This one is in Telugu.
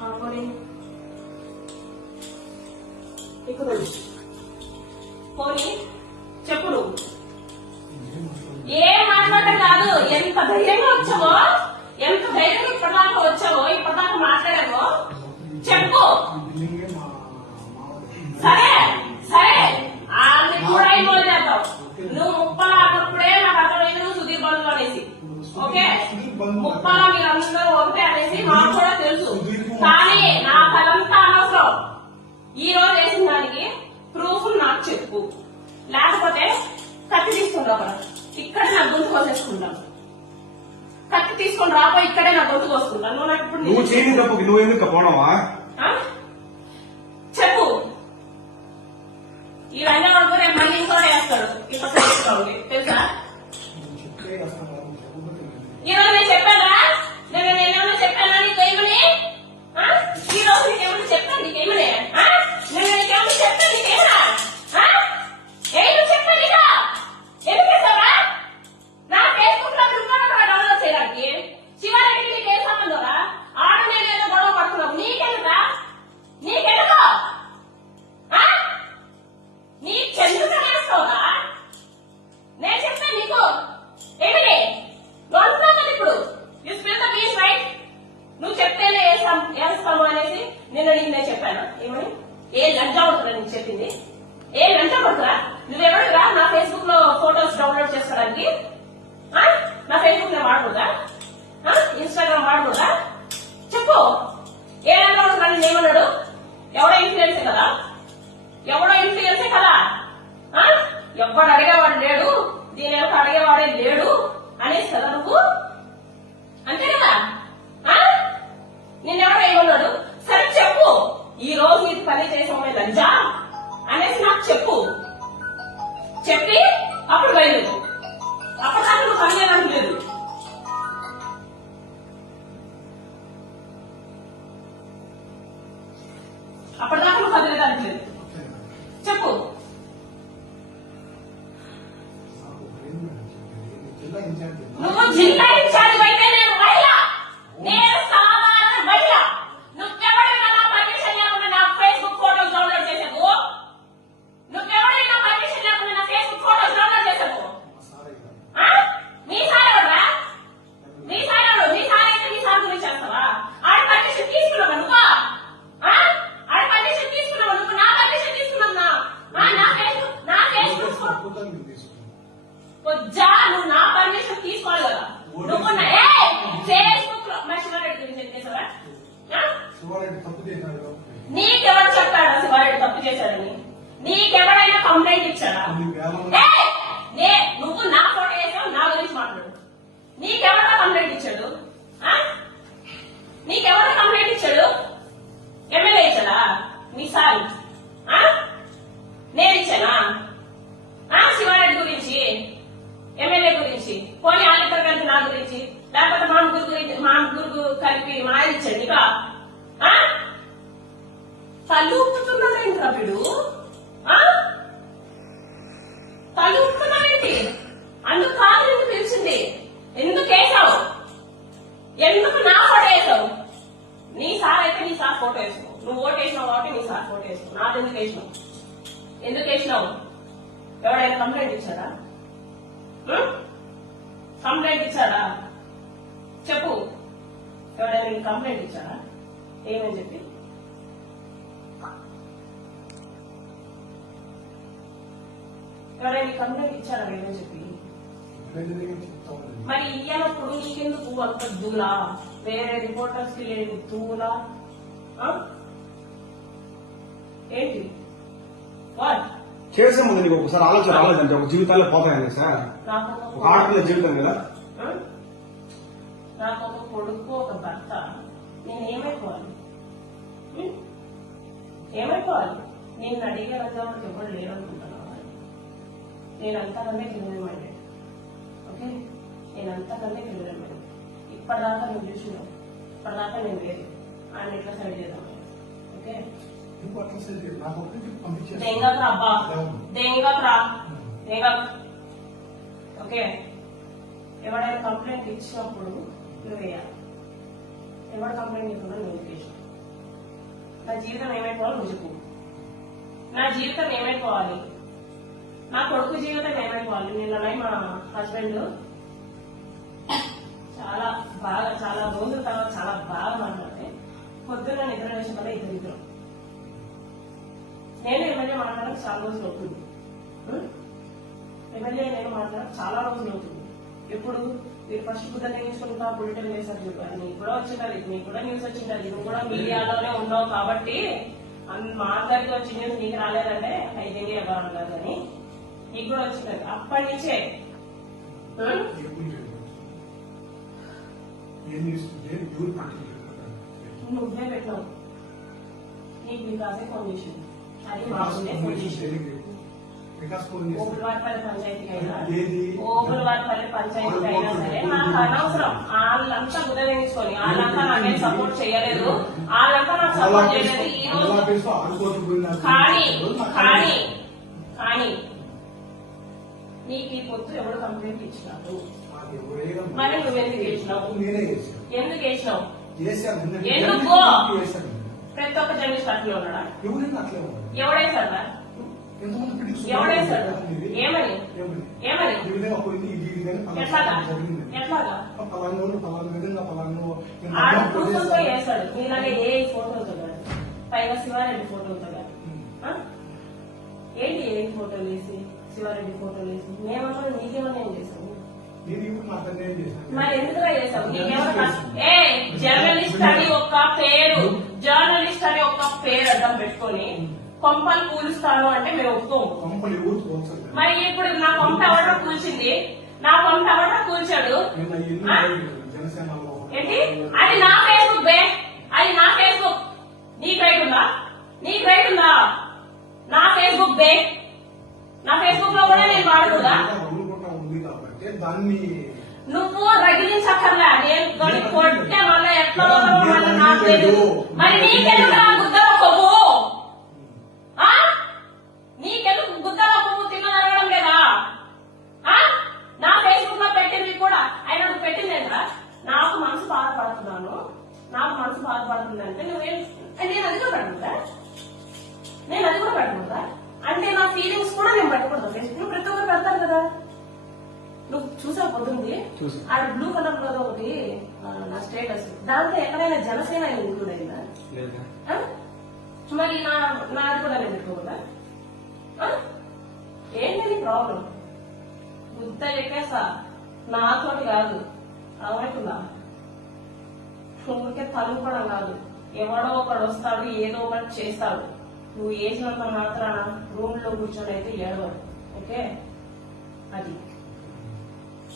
ఆ, పోనీ ఎక్కుదండి పోనీ చెప్పు నువ్వు ఏ మాట కాదు. ఎంత ధైర్యంగా వచ్చావో? ఎంత ధైర్యంగా ఇప్పటిదాకా వచ్చావో? ఇప్పటిదాకా మాట్లాడావో? చెప్పు. సరే సరే. ఆమె కూడా ఇన్వాల్వ్ చేద్దాం. నువ్వు ముప్పల అప్పుడే నాకు అర్థమైంది. నువ్వు సుధీర్ బంధువు అనేసి. ఓకే? ముప్పల మీరందరూ ఒకటే అనేసి నాకు కూడా తెలుసు. కానీ నా కథంతా అనవసరం ఈ రోజు వేసిన దానికి ప్రూఫ్ నాకు చెప్పు. లేకపోతే కత్తి తీసుకుంటావు అక్కడ ఇక్కడ నా గొంతు కోసేసుకుంటాను. కత్తి తీసుకొని రాబో ఇక్కడే నా గొంతు కోసుకుంటాను. నువ్వు నాకు ఇప్పుడు నువ్వు చేయని తప్పుకి నువ్వు ఎందుకు పోవడమా నిన్న నేను చెప్పాను. ఏమని? ఏ లంచా పడుతురా నీకు చెప్పింది? ఏ లంచా పడుతురా నువ్వెవడురా నా ఫేస్బుక్లో ఫోటోస్ డౌన్లోడ్ చేసుకోవడానికి. ఆ? నా ఫేస్బుక్ నేను వాడకూడదా ఇన్స్టాగ్రామ్ వాడకూడదా? చెప్పు. ఏ లంచా పడుతురా నేను ఏమన్నాడు? ఎవడో ఇన్ఫ్లుయెన్సే కదా? ఎవడో ఇన్ఫ్లుయెన్సే కదా? ఆ? అడిగేవాడు లేడు. దీని యొక్క అడిగేవాడే లేడు అనేసి కదా నువ్వు? అంతే కదా? ఆ? నిన్నెవడో ఏమన్నాడు? ఈ రోజు నీకు పని చేసామే లంజా? అనేసి నాకు చెప్పు. చెప్పి అప్పుడు బయలుదేరు. అప్పటిదాకా నువ్వు పని చేయడానికి లేదు. అప్పటిదాకా నువ్వు కదిలేదానికి లేదు. చెప్పు. నువ్వు జిల్లా కంప్లైంట్ వేసినావు ఎందుకు వేసినావు? ఎవడైనా కంప్లైంట్ ఇచ్చారా? కంప్లైంట్ ఇచ్చారా? చెప్పు. ఎవడైనా నీకు కంప్లైంట్ ఇచ్చారా? ఏమని చెప్పి? ఎవరైనా కంప్లైంట్ ఇచ్చారా ఏమని చెప్పి? మరి ఇయ్యాలప్పుడు నీకెందుకు అంత దూలా? వేరే రిపోర్టర్స్కి లేని దూలా? ఏంటి? చేసే ముందు నీకు ఒకసారి ఆలోచన రాలేదంటే ఒక జీవితాల్లో పోతాయని సార్ ఒక ఆడపిల్ల జీవితం కదా? నాకు ఒక కొడుకు ఒక భర్త. నేను ఏమైపోవాలి? ఏమైపోవాలి? నేను అడిగే రంగంలో ఎవరు లేరు అనుకుంటున్నావా నేను అంతకన్నా క్రిమినల్ మైండెడ్ ఓకే? నేను అంతకన్నా క్రిమినల్ మైండెడ్ ఇప్పటిదాకా నువ్వు చూసినావు. ఇప్పటిదాకా నేను లేదు. ఆయన ఎట్లా సైడ్ చేద్దాం? ఓకే? దెంగకు రా అబ్బా దెంగకు రా దెంగకు ఓకే ఎవడైనా కంప్లైంట్ ఇచ్చినప్పుడు నువ్వు వేయాలి ఎవరు కంప్లైంట్ ఇవ్వకుండా నువ్వు వేసావు నా జీవితం ఏమైపోవాలి నువ్వు నా జీవితం ఏమైపోవాలి నా కొడుకు జీవితం ఏమైపోవాలి నిన్న మా హస్బెండ్ చాలా బాగా చాలా రోజుల తర్వాత చాలా బాగా మాట్లాడితే పొద్దున్న నిద్ర వేసిన వల్ల ఇద్దరు ఇద్దరు నేను ఎమ్మెల్యే మాట్లాడడం చాలా రోజులు అవుతుంది. ఎమ్మెల్యే నేను మాట్లాడడం చాలా రోజులు అవుతుంది. ఎప్పుడు? మీరు ఫస్ట్ బుద్ధ నేర్చుకుంటా బులెటిన్ వేశారు చూడు అది నీకు కూడా వచ్చింటది నీకు కూడా న్యూస్ వచ్చింటది నువ్వు కూడా మీడియాలోనే ఉన్నావు కాబట్టి మాట్లాడితే వచ్చి న్యూస్ నీకు రాలేదంటే అయితే ఎవరు కాదు అని నీకు కూడా వచ్చిందండి అప్పటి నుంచే. నువ్వే పెట్టావు. నీకు నీకు కాసే ఫోన్ చేసింది. వికాస్ పంచాయతీకి అయినా పంచాయతీకి అయినా సరే నాకు అనవసరం వాళ్ళంతా గుదవేయించుకొని వాళ్ళంతా సపోర్ట్ చేయలేదు వాళ్ళంతా నాకు సపోర్ట్ చేయలేదు ఈ రోజు కానీ కానీ కానీ నీకు ఈ పొత్తు ఎవరు కంప్లైంట్ ఇచ్చినాడు మరి నువ్వు ఎందుకు ఎందుకు ఎందుకు? ప్రతి ఒక్క జర్నలిస్ట్ అట్లే ఉన్నాడా? ఎవరైనా అట్లే ఉన్నారు. ఎవడేసాడా ఎంతమంది పిటిక్స్ ఎవడేసాడు ఏమని? ఏమని? ఏమని? ఈ విధంగా పోయింది ఇది ఈ విధంగా ఎట్లాగా? పలానా జరిగింది? ఎట్లాగా? పలానా రోజు పలానా విధంగా పలానా నేను ఆడ అడ్డం ప్రూఫ్తో కొట్టేశాను. వేశాడు మీలాగే ఏ ఫోటోతో కాదు. పైగా శివారెడ్డి ఫోటోతో కాదు? ఏంటి ఏ ఫోటోలు వేసి శివారెడ్డి ఫోటోలు వేసి మేమన్నా నీకేమన్నా ఏం చేసాము మరి ఎందుకురా చేసావు నీకేమన్నా ఏ జర్నలిస్ట్ అని ఒక్క పేరు. జర్నలిస్ట్ అని ఒక్క పేరు అడ్డం పెట్టుకొని కొంపలు కూలుస్తాను అంటే మేము ఒప్పుకోము మరి ఇప్పుడు నా కొంప ఎవడో కూల్చింది? నా కొంప ఎవడో కూల్చాడు? ఏంటి? అది నా ఫేస్బుక్ బే. అది నా ఫేస్బుక్ నీకు రైట్ ఉందా? నీకు రైట్ ఉందా? నా ఫేస్బుక్ బే. నా ఫేస్బుక్లో కూడా నేను వాడకూడదా? దాన్ని నువ్వు రగిలించక్కర్లే. నేను కొట్టే మళ్ళీ ఎట్లా మళ్ళీ నాకు తెలియదు మరి నీకెందుకు నా గుద్దలో కొవ్వు? నీకెందుకు గుద్దలో కొవ్వు తిన్నదరగడం లేదా? నా ఫేస్బుక్లో పెట్టింది కూడా. ఆయన నువ్వు పెట్టింది ఏంట్రా నాకు మనసు బాధపడుతున్నాను. నాకు మనసు బాధపడుతుంది అంటే నువ్వేం నువ్వు చూసా పొద్దుంది. ఆడ బ్లూ కలర్లో ఒకటి ఆ, నా స్టేటస్ దాంట్లో ఎక్కడైనా జనసేన ఇంక్లూడ్ అయిందా ఆ? మరి నా నాది కూడా నేను పెట్టుకోకూడదా? ఆ? ఏంటి ప్రాబ్లం గుద్ద చెప్పేసా నాతోటి కాదు. అర్థమవుతుందా ఊరికే తలుపడం కాదు. ఎవడో ఒకడు వస్తాడు ఏదో ఒకటి చేస్తాడు. నువ్వు వేసినంత మాత్రాన రూమ్లో కూర్చొని అయితే ఏడవడు. ఓకే? అది.